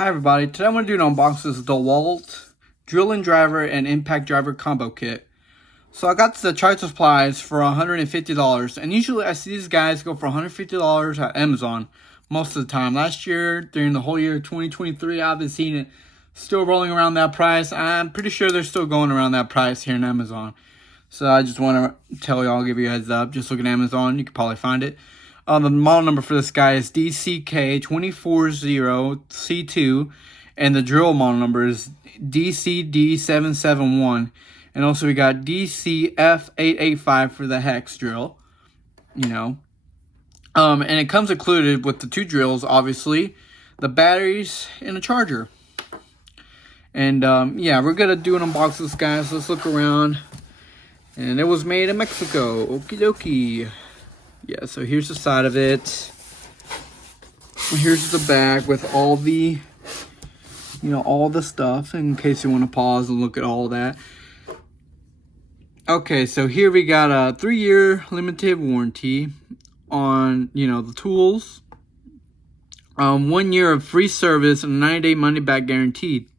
Hi everybody, today I'm going to do an unboxing of the Delwalt drill and driver and impact driver combo kit. So I got the Tractor Supplies for $150, and usually I see these guys go for $150 at Amazon most of the time. Last year, during the whole year of 2023, I've been seeing it still rolling around that price. I'm pretty sure they're still going around that price here in Amazon. So I just want to tell y'all, give you a heads up, just look at Amazon, you can probably find it. The model number for this guy is DCK240C2, and the drill model number is DCD771. And also we got DCF885 for the hex drill, And it comes included with the two drills, obviously, the batteries and a charger. And yeah, we're gonna do an unboxing of this guy, so let's look around. And it was made in Mexico. Okie dokie. Yeah, so here's the side of it. Here's the bag with all the, all the stuff, in case you want to pause and look at all that. Okay, so here we got a 3-year limited warranty on, the tools. 1 year of free service and a 90-day money back guaranteed.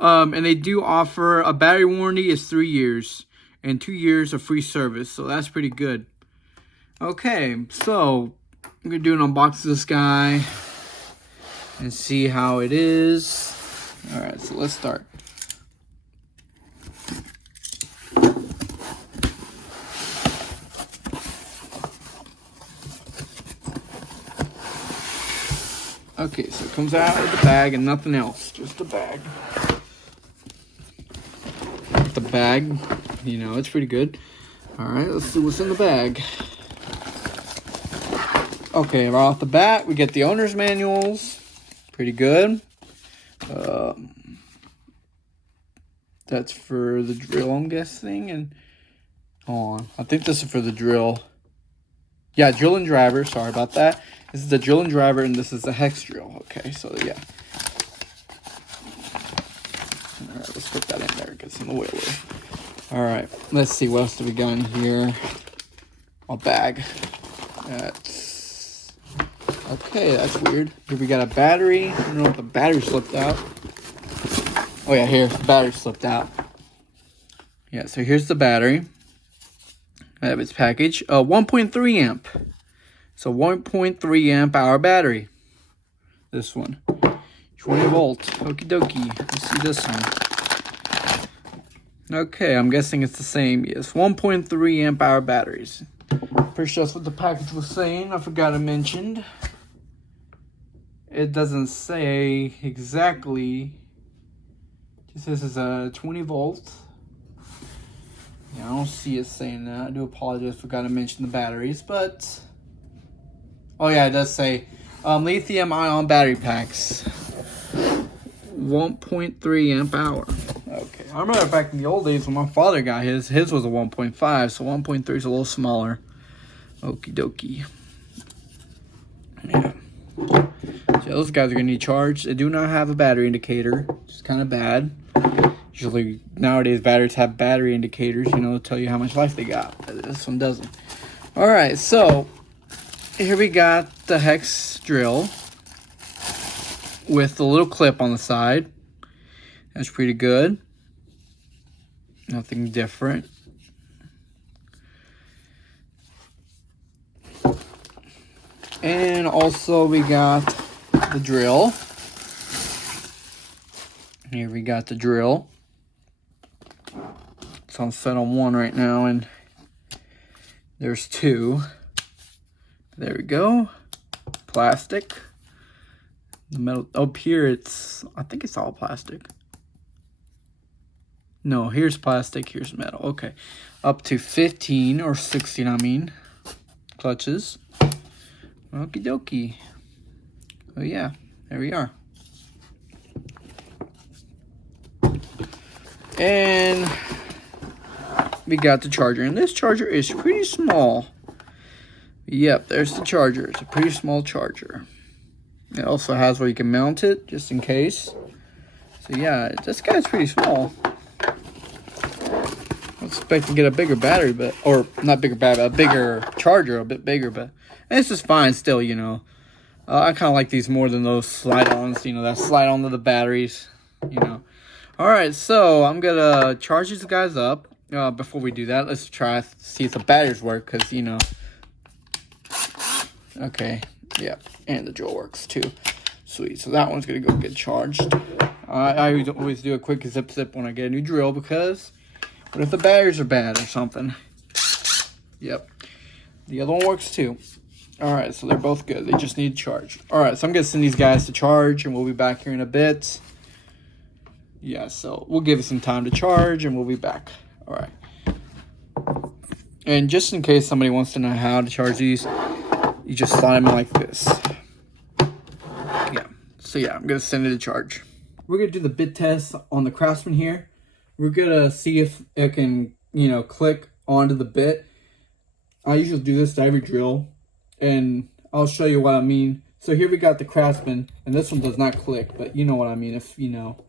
And they do offer a battery warranty is 3 years and 2 years of free service, so that's pretty good. Okay, so I'm gonna do an unboxing of this guy and see how it is. All right, so let's start. Okay, so it comes out with the bag and nothing else, just the bag. The bag, it's pretty good. All right, let's see what's in the bag. Okay, right off the bat, we get the owner's manuals. Pretty good. That's for the drill, I'm guessing. And hold on, I think this is for the drill. Yeah, drill and driver. Sorry about that. This is the drill and driver, and this is the hex drill. Okay, so yeah. All right, let's put that in there. It gets in the way. All right, let's see what else do we got in here. A bag. Okay, that's weird. Here we got a battery. I don't know if the battery slipped out. Oh yeah, here, the battery slipped out. Yeah, so here's the battery. I have its package. 1.3 amp. So 1.3 amp hour battery. This one. 20 volt. Okie dokie. Let's see this one. Okay, I'm guessing it's the same. Yes, 1.3 amp hour batteries. Pretty sure that's what the package was saying. I forgot to mention. It doesn't say exactly. It says it's a 20 volt. Yeah, I don't see it saying that. I do apologize. Forgot to mention the batteries, but oh yeah, it does say lithium ion battery packs. 1.3 amp hour. Okay, I remember back in the old days when my father got his was a 1.5, so 1.3 is a little smaller. Okie dokie. Yeah. So those guys are going to need charged. They do not have a battery indicator, which is kind of bad. Usually nowadays batteries have battery indicators, to tell you how much life they got. This one doesn't. Alright, so here we got the hex drill with the little clip on the side. That's pretty good. Nothing different. And also we got the drill. Here we got the drill. So I'm set on one right now, and there's two. There we go. Plastic. The metal up here, I think it's all plastic. No, here's plastic, here's metal. Okay. Up to 15 or 16, clutches. Okie dokie. Oh yeah, there we are. And we got the charger, and this charger is pretty small. Yep, there's the charger. It's a pretty small charger. It also has where you can mount it, just in case. So yeah, this guy's pretty small. I was expecting to get a bigger battery, or not bigger battery, a bigger charger, a bit bigger, but this is fine still, I kind of like these more than those slide-ons, you know, that slide onto the batteries, you know. All right, so I'm going to charge these guys up. Before we do that, let's try to see if the batteries work, because, you know. Okay, yeah, and the drill works too. Sweet, so that one's going to go get charged. I always do a quick zip when I get a new drill, because what if the batteries are bad or something? Yep, the other one works too. All right, so they're both good. They just need charge. All right, so I'm going to send these guys to charge, and we'll be back here in a bit. Yeah, so we'll give it some time to charge, and we'll be back. All right. And just in case somebody wants to know how to charge these, you just slide them like this. Yeah. So yeah, I'm going to send it to charge. We're going to do the bit test on the Craftsman here. We're going to see if it can, you know, click onto the bit. I usually do this to every drill, and I'll show you what I mean. So here we got the Craftsman, and this one does not click, but you know what I mean if you know.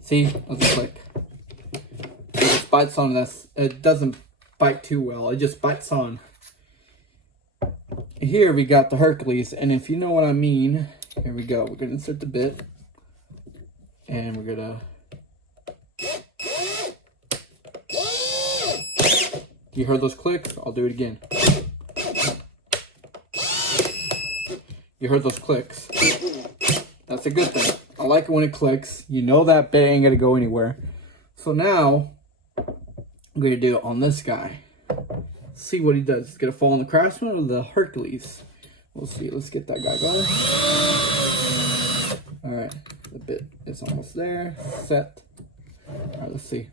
See, doesn't click. It just bites on this. It doesn't bite too well. It just bites on. Here we got the Hercules, and if you know what I mean, here we go. We're gonna insert the bit, and we're gonna. You heard those clicks? I'll do it again. You heard those clicks? That's a good thing. I like it when it clicks. You know that bit ain't gonna go anywhere. So now I'm gonna do it on this guy. See what he does. It's gonna fall on the Craftsman or the Hercules. We'll see. Let's get that guy going. Alright, the bit is almost there. Set. Alright, let's see.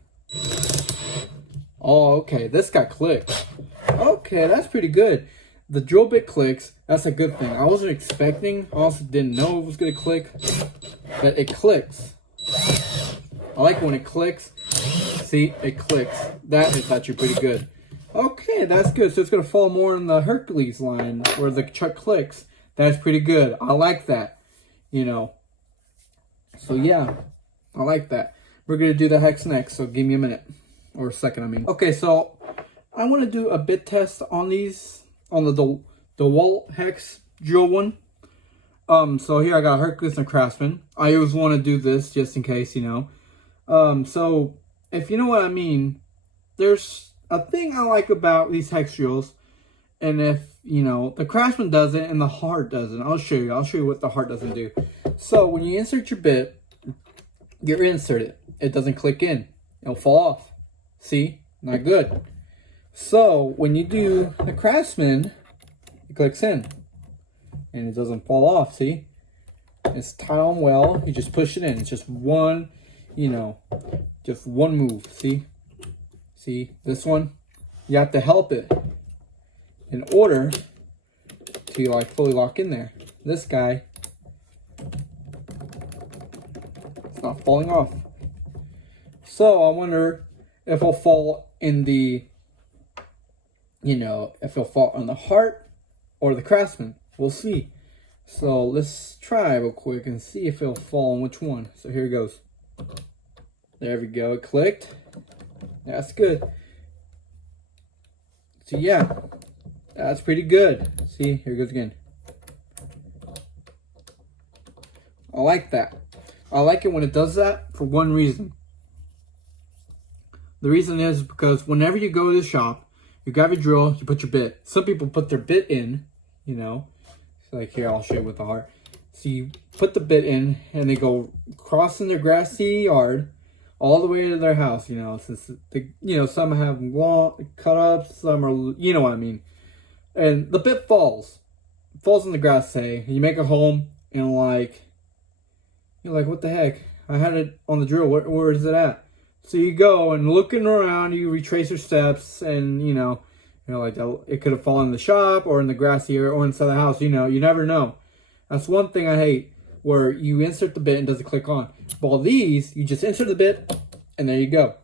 Oh, okay. This guy clicked. Okay, that's pretty good. The drill bit clicks. That's a good thing. I wasn't expecting. I also didn't know it was gonna click. But it clicks. I like it when it clicks. See, it clicks. That is actually pretty good. Okay, that's good. So it's going to fall more in the Hercules line where the chuck clicks. That's pretty good. I like that. You know. So yeah, I like that. We're going to do the hex next. So give me a minute. Or a second, I mean. Okay, so I want to do a bit test on these. On the Delwalt hex drill one. So here I got Hercules and Craftsman. I always want to do this just in case, you know. So if you know what I mean, there's a thing I like about these hex drills, and if you know the Craftsman does it and the heart doesn't, I'll show you. I'll show you what the heart doesn't do. So when you insert your bit, you insert it. It doesn't click in. It'll fall off. See, not good. So when you do the Craftsman, it clicks in. And it doesn't fall off, see? It's tied on well. You just push it in. It's just one, you know, just one move, see? See, this one, you have to help it in order to, like, fully lock in there. This guy, it's not falling off. So, I wonder if it'll fall in the, you know, if it'll fall on the heart or the Craftsman. We'll see. So let's try real quick and see if it'll fall on which one. So here it goes. There we go. It clicked. That's good. So yeah, that's pretty good. See, here it goes again. I like that. I like it when it does that for one reason. The reason is because whenever you go to the shop, you grab your drill, you put your bit. Some people put their bit in, you know. Like here, I'll show you with the heart. So you put the bit in, and they go crossing their grassy yard all the way to their house. You know, since you know some have long cut ups, some are, you know what I mean. And the bit falls in the grass. Say you make it home, and like you're like, what the heck? I had it on the drill. Where is it at? So you go and looking around, you retrace your steps, and you know, like it could have fallen in the shop or in the grassy area or inside the house. You know, you never know. That's one thing I hate, where you insert the bit and doesn't click on. But all these, you just insert the bit and there you go.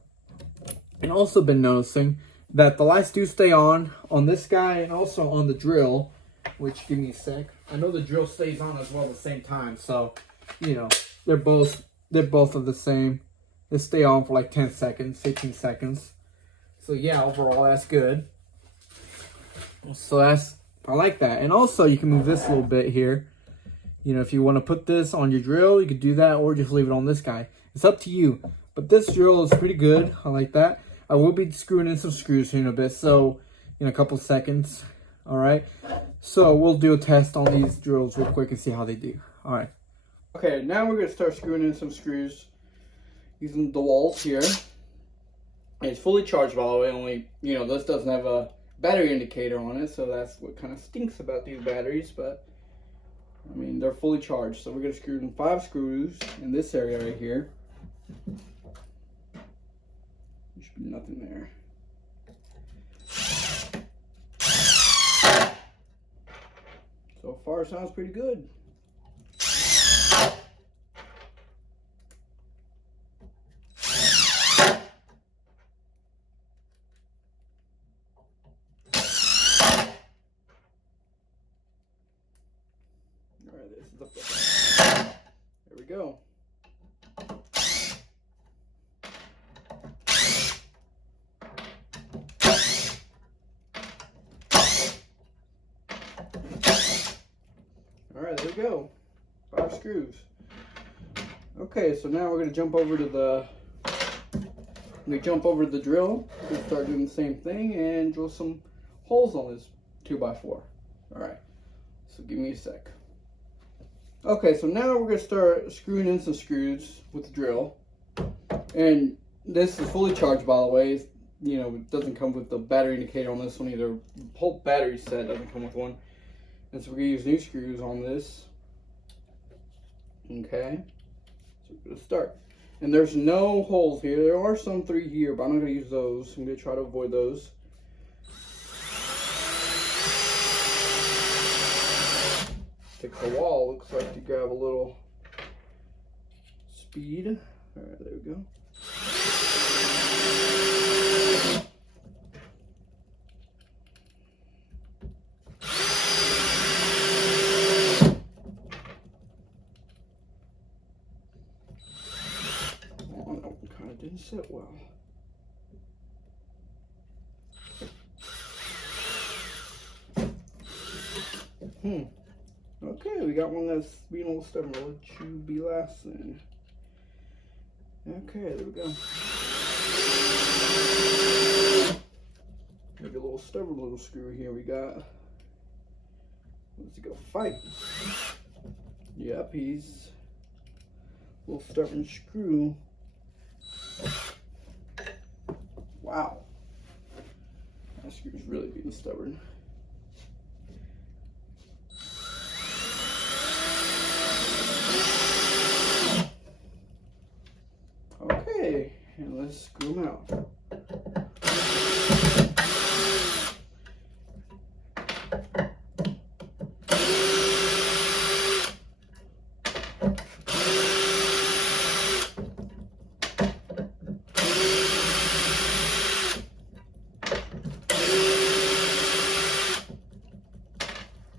And also been noticing that the lights do stay on this guy and also on the drill, which give me a sec. I know the drill stays on as well at the same time, so you know they're both of the same. They stay on for like 10 seconds, 15 seconds. So yeah, overall that's good. So that's I like that. And also, you can move this a little bit here. You know, if you want to put this on your drill, you could do that, or just leave it on this guy. It's up to you. But this drill is pretty good. I like that. I will be screwing in some screws here in a bit, so in a couple seconds. All right. So we'll do a test on these drills real quick and see how they do. All right. Okay, now we're going to start screwing in some screws using the Delwalt here. It's fully charged, by the way. Only, you know, this doesn't have a battery indicator on it, so that's what kind of stinks about these batteries. But I mean, they're fully charged, so we're going to screw in 5 screws in this area right here. There should be nothing there. So far, sounds pretty good. Alright, this is the there we go. Alright, there we go. 5 screws. Okay, so now we're gonna jump over to the drill. We're gonna start doing the same thing and drill some holes on this 2x4. Alright, so give me a sec. Okay, so now we're gonna start screwing in some screws with the drill. And this is fully charged, by the way. You know, it doesn't come with the battery indicator on this one either. The whole battery set doesn't come with one. And so we're gonna use new screws on this. Okay, so we're gonna start. And there's no holes here. There are some 3 here, but I'm not gonna use those. I'm gonna try to avoid those. Fix the wall. Looks like you grab a little speed. All right, there we go. Oh, that one kind of didn't sit well. Okay, we got one that's being a little stubborn. I'll let you be last then. Okay, there we go. Maybe a little stubborn little screw here we got. Let's go fight. Yep, he's a little stubborn screw. Wow. That screw's really being stubborn. Okay, and let's screw them out.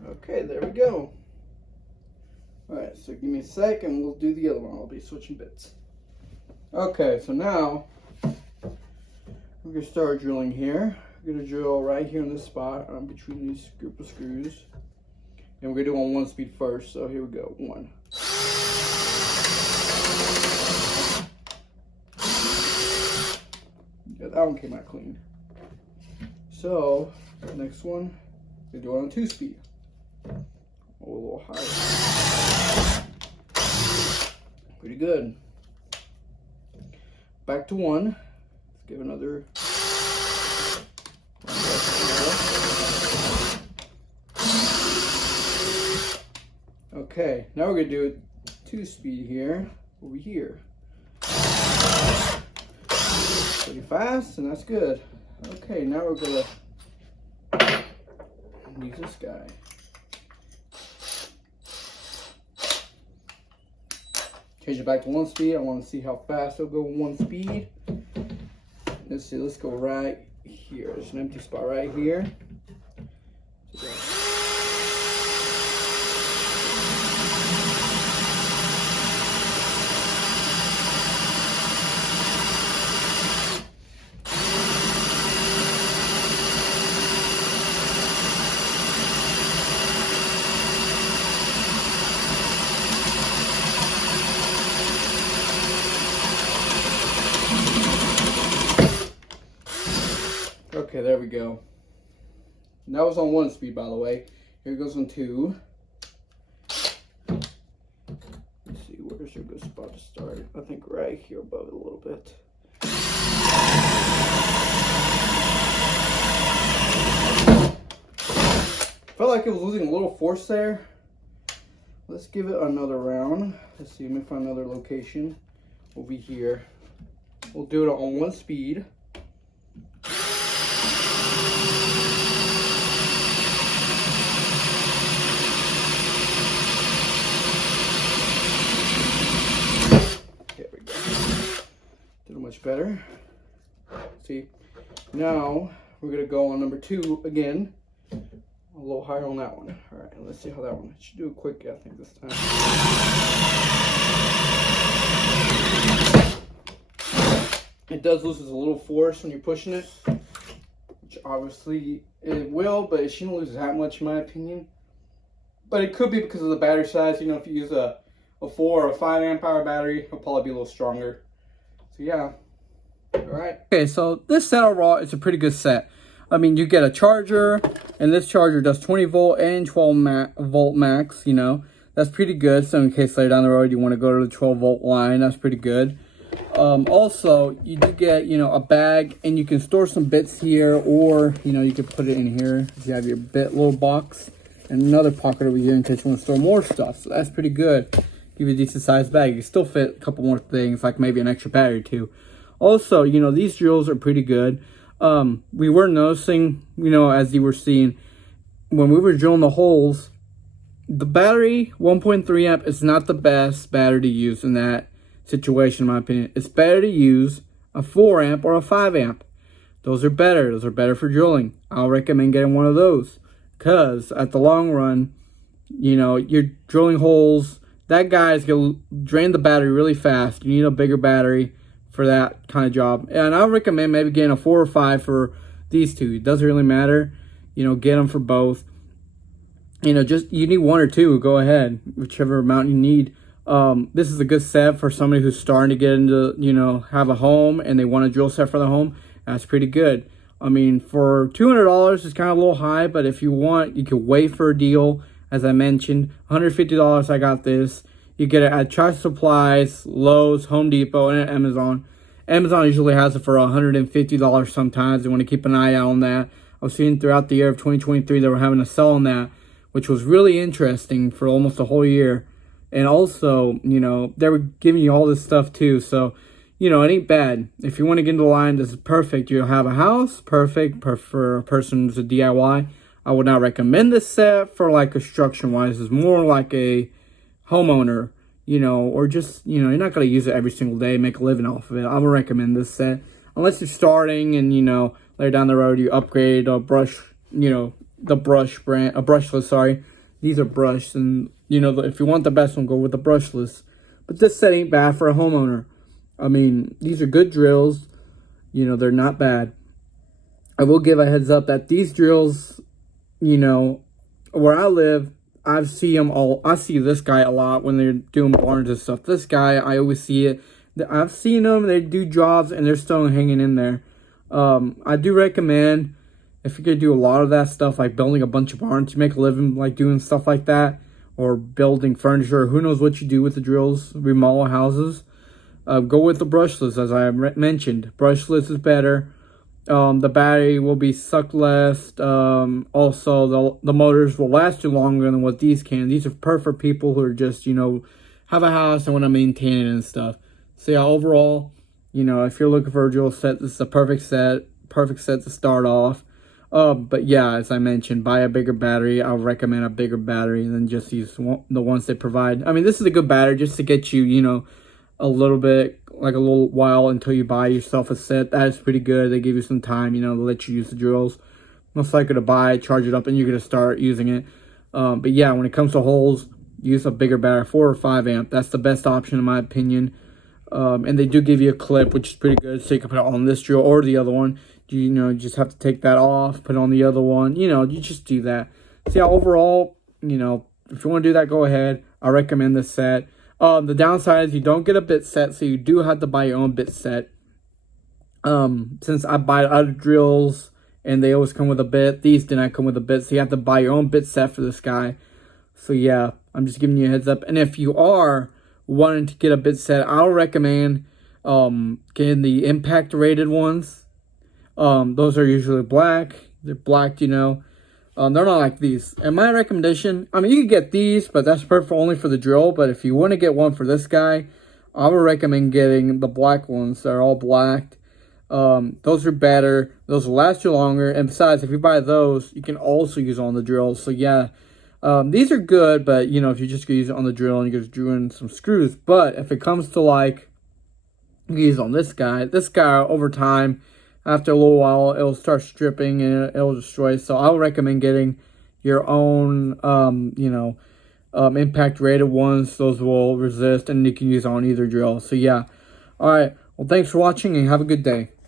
Okay, there we go. Alright, so give me a sec and we'll do the other one. I'll be switching bits. Okay, so now we're going to start drilling here. We're going to drill right here in this spot between these group of screws. And we're going to do it on 1 speed first. So here we go. 1. Yeah, that one came out clean. So, next one, we're going to do it on 2 speed. Oh, a little higher. Pretty good. Back to 1. Let's give another. Okay, now we're gonna do it 2 speed here, over here. Pretty fast, and that's good. Okay, now we're gonna use this guy. Change it back to 1 speed. I want to see how fast it'll go with 1 speed. Let's see, let's go right here. There's an empty spot right here. Okay, there we go. That was on 1 speed, by the way. Here it goes on 2. Let's see, where's your good spot to start? I think right here above it a little bit. Felt like it was losing a little force there. Let's give it another round. Let's see, let me find another location. We'll be here. We'll do it on 1 speed. There we go. Did it much better. See, now we're gonna go on number 2 again. A little higher on that one. All right, let's see how that one. Should do it quick, I think, this time. It does lose a little force when you're pushing it, which obviously it will, but it shouldn't lose that much in my opinion. But it could be because of the battery size. You know, if you use a 4 or a 5 amp hour battery, it'll probably be a little stronger. So yeah, all right. Okay, so this set overall is a pretty good set. I mean, you get a charger, and this charger does 20 volt and 12 volt max, you know. That's pretty good. So in case later down the road you want to go to the 12 volt line, that's pretty good. Also, you do get, you know, a bag, and you can store some bits here, or, you know, you could put it in here. You have your bit little box, and another pocket over here in case you want to store more stuff. So that's pretty good. Give you a decent sized bag. You can still fit a couple more things, like maybe an extra battery too. Also, you know, these drills are pretty good. We were noticing, you know, as you were seeing, when we were drilling the holes, the battery, 1.3 amp, is not the best battery to use in that situation, in my opinion. It's better to use a 4 amp or a 5 amp. Those are better. Those are better for drilling. I'll recommend getting one of those, because at the long run, you know, you're drilling holes, that guy's going to drain the battery really fast. You need a bigger battery for that kind of job. And I recommend maybe getting a 4 or 5 for these two. It doesn't really matter. You know, get them for both. You know, just, you need 1 or 2, go ahead, whichever amount you need. This is a good set for somebody who's starting to get into, you know, have a home and they want a drill set for the home. That's pretty good. I mean, for $200, it's kind of a little high, but if you want, you can wait for a deal. As I mentioned, $150, I got this. You get it at Tractor Supplies, Lowe's, Home Depot, and Amazon. Amazon usually has it for $150 sometimes. They want to keep an eye out on that. I was seeing throughout the year of 2023, they were having a sale on that, which was really interesting for almost a whole year. And also, you know, they were giving you all this stuff too. So, you know, it ain't bad. If you want to get into the line, this is perfect. You'll have a house, perfect. For a person who's a DIY. I would not recommend this set for like construction-wise. It's more like a homeowner, you know, or just, you know, you're not going to use it every single day, make a living off of it. I would recommend this set. Unless you're starting and, you know, later down the road you upgrade a brush, you know, the brush brand, a brushless, sorry. These are brushed, and, you know, if you want the best one, go with the brushless. But this set ain't bad for a homeowner. I mean, these are good drills. You know, they're not bad. I will give a heads up that these drills, you know, where I live, I see them all. I see this guy a lot when they're doing barns and stuff. This guy, I always see it. I've seen them. They do jobs and they're still hanging in there. I do recommend, if you're gonna do a lot of that stuff, like building a bunch of barns, you make a living like doing stuff like that, or building furniture. Who knows what you do with the drills? Remodel houses. Go with the brushless, as I mentioned. Brushless is better. The battery will be sucked less. Also, the motors will last you longer than what these can. These are perfect for people who are just, you know, have a house and want to maintain it and stuff. So yeah, overall, you know, if you're looking for a drill set, this is a perfect set to start off. But yeah, as I mentioned, buy a bigger battery. I'll recommend a bigger battery than just the ones they provide. I mean, this is a good battery just to get you, you know, a little while until you buy yourself a set. That is pretty good. They give you some time, you know, to let you use the drills. Most likely to buy, charge it up, and you're going to start using it. But yeah, when it comes to holes, use a bigger battery, 4 or 5 amp. That's the best option in my opinion. And they do give you a clip, which is pretty good, so you can put it on this drill or the other one. You know, you just have to take that off, put it on the other one. You know, you just do that. So yeah, overall, you know, if you want to do that, go ahead. I recommend this set. The downside is you don't get a bit set, so you do have to buy your own bit set. Since I buy other drills and they always come with a bit. These do not come with a bit, so you have to buy your own bit set for this guy. So yeah, I'm just giving you a heads up. And if you are wanting to get a bit set, I'll recommend getting the impact rated ones. Those are usually black. They're black, you know. They're not like these. And my recommendation, I mean, you can get these, but that's perfect only for the drill. But if you want to get one for this guy, I would recommend getting the black ones. They're all blacked. Those are better. Those will last you longer. And besides, if you buy those, you can also use on the drill. So yeah, these are good, but you know, if you just use it on the drill and you're just doing some screws. But if it comes to like, use on this guy over time, after a little while, it'll start stripping and it'll destroy. So I would recommend getting your own, impact rated ones. Those will resist and you can use on either drill. So yeah. All right. Well, thanks for watching and have a good day.